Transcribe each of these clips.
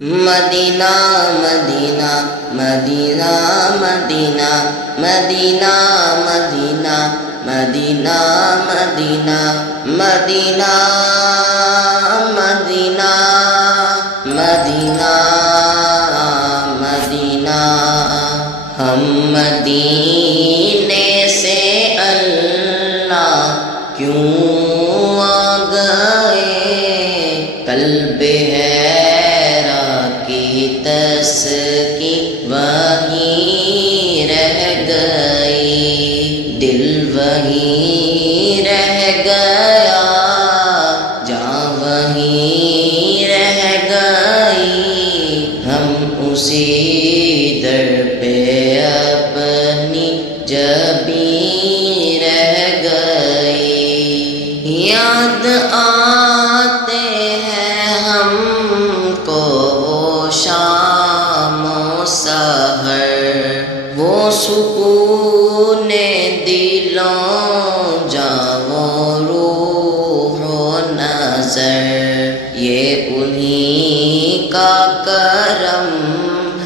مدینہ مدینہ مدینہ مدینہ مدینہ مدینہ مدینہ مدینہ مدینہ مدینہ مدینہ مدینہ ہم مدینے سے اللہ کیوں آ گئے، قلب حیرا کی تسکی وہیں رہ گئی، دل وہیں رہ گیا، جاں وہیں رہ گئی، ہم اسی در پہ اپنی جبیں رہ گئی، یاد آتے ہیں ہم کو وہ شام و سحر، وہ سکون دلوں جاں و روح و نظر، یہ انہی کا کرم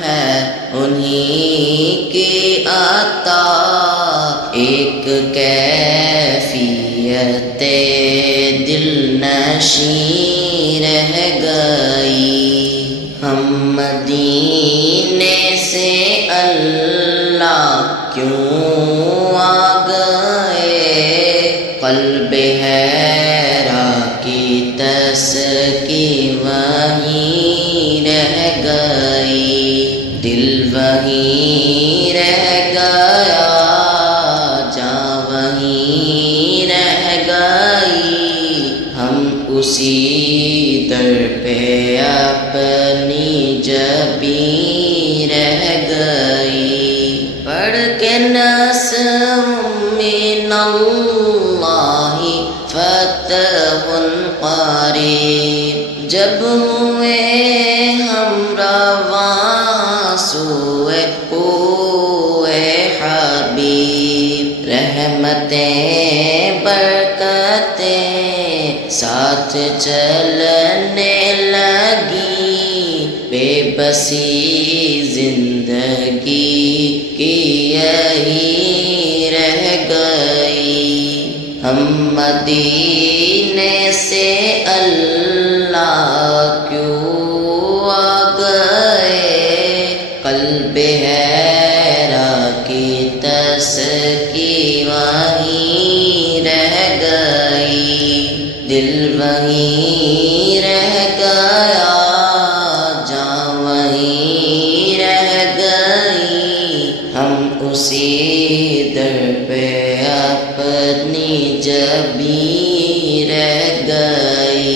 ہے، انہی کی عطا، ایک کیفیت دل نشیں رہ گئی، ہم مدینے سے اللہ کیوں آ گئے، قلب حیرا کی تسکی وہیں رہ گئی، دل وہیں رہ گیا، جاں وہیں رہ گئی، ہم اسی در پہ اپنی جبیں رہ گئی، پڑھ کے نصر من اللہ فتح قریب، جب ہوئے ہم رواں سوئے کوئے حبیب، رحمتیں برکتیں ساتھ چلنے لگی، بے بسی زندگی کی یہی رہ گئی، ہم مدینے سے اللہ کیوں آ گئے، قلب حیرا کی تسکی وہیں رہ گئی، دل وہیں رہ گیا، جاں وہیں رہ گئی، ہم اسی در پہ اپنی جبیں رہ گئی،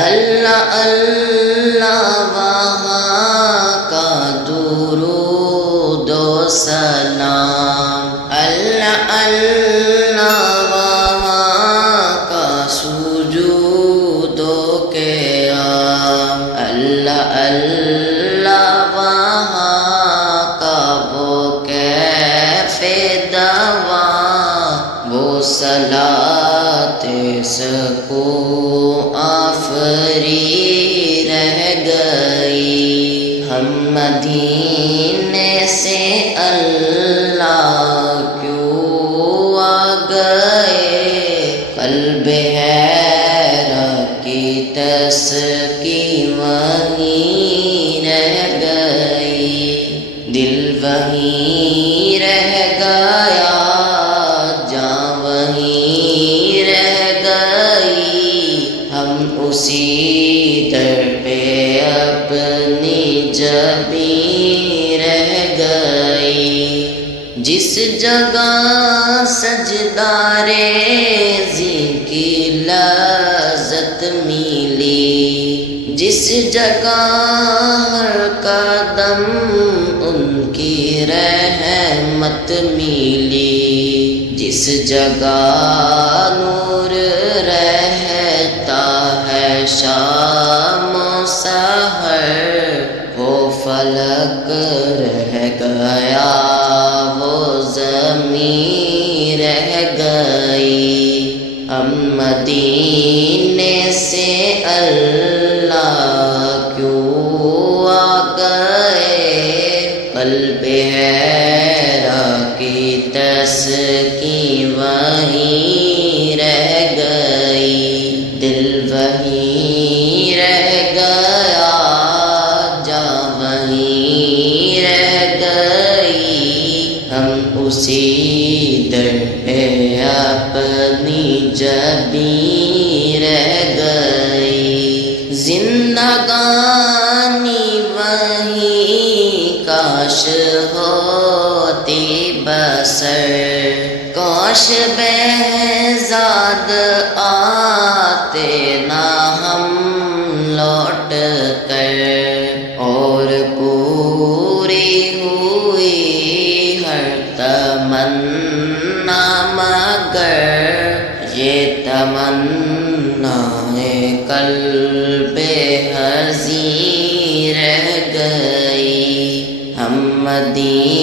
اللہ اللہ وہاں کا درود و سلام، اللہ اللہ وہاں کا سجود و قیام، اللہ اللہ وہاں کا وہ کیف دوا، وہ صلاۃ سکو آفری رہ گئی، ہم مدینے سے اللہ کیوں آ گئے، قلب حیرا کی تسکی وہیں رہ گئی، دل وہیں رہ گیا، جاں وہیں رہ گئی، ہم اسی در پہ اپنی جبیں رہ گئی، جس جگہ سجدہ ریزی کی لذت ملی، جس جگہ ہر قدم ان کی رحمت ملی، جس جگہ نور رہتا ہے شام و سحر، وہ فلک رہ گیا، وہ زمین رہ گئی، ہم مدینے سے اللہ کیوں اسی در پہ اپنی جبیں رہ گئی، زندگانی وہیں کاش ہوتی بسر، کاش بہزاد آتے نہ ہم لوٹ کر، اور پوری ہوئی ہر تمنا مگر یہ تمنا قلب حزین رہ گئی، ہم مدینے